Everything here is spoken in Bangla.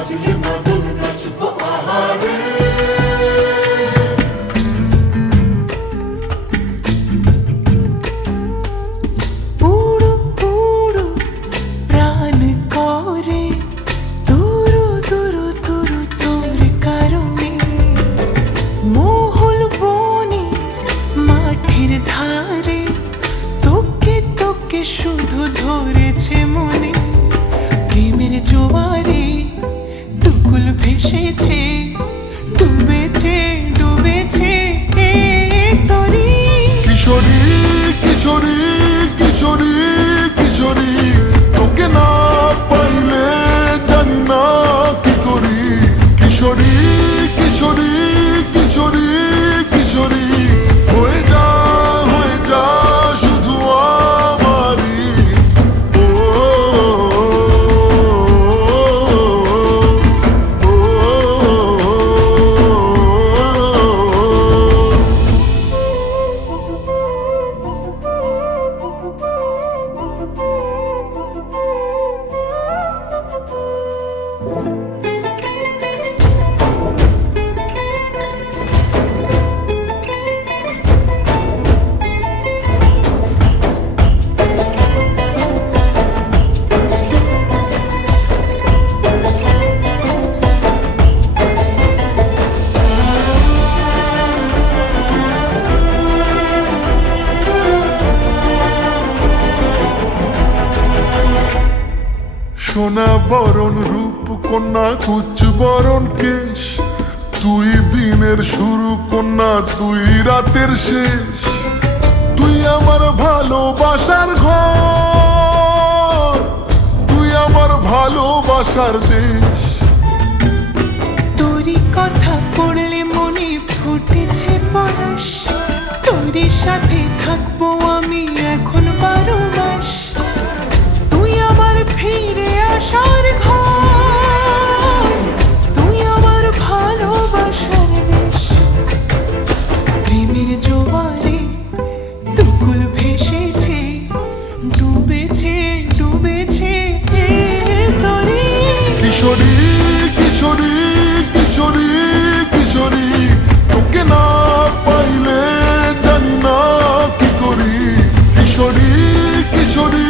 বাজলে মদন নাচবো আহারে। উড়ো উড়ো প্রাণ করে তুরু তুরু তুরু তোর কারণে, মহল বনের মাঠের ধারে তোকে তোকে শুধু ধরেছে মনে। প্রেমের জোয়ারে দুকুল ভেসেছে, ডুবেছে ডুবেছে এ তরি। কিশোরী কিশোরী কিশোরী কিশোরী, তোকে না পাইলে জানি না কি করি। কিশোরী কিশোরী কিশোরী কিশোরী, হয়ে যা শুধু আমারই। ও, ও, ও, সোনা বরণ রূপ কন্যা কুচ বরণ কেশ, তুই দিনের শুরু কন্যা তুই রাতের শেষ। তুই আমার ভালোবাসার ঘর, তুই আমার ভালোবাসার দেশ। তোরই কথা পড়লে মনে ফুটেছে পরশ, তোরই সাথে থাকবো আমি এখন 12 মাস। তুই আমার ফিরে আসার ঘর, তুই আমার ভালোবাসার দেশ। প্রেমের জোয়ারে দুকুল ভেসেছে, ডুবেছে ডুবেছে এ তরি। কিশোরী কিশোরী কিশোরী কিশোরী, তোকে না পাইলে জানি না কি করি। কিশোরী কিশোরী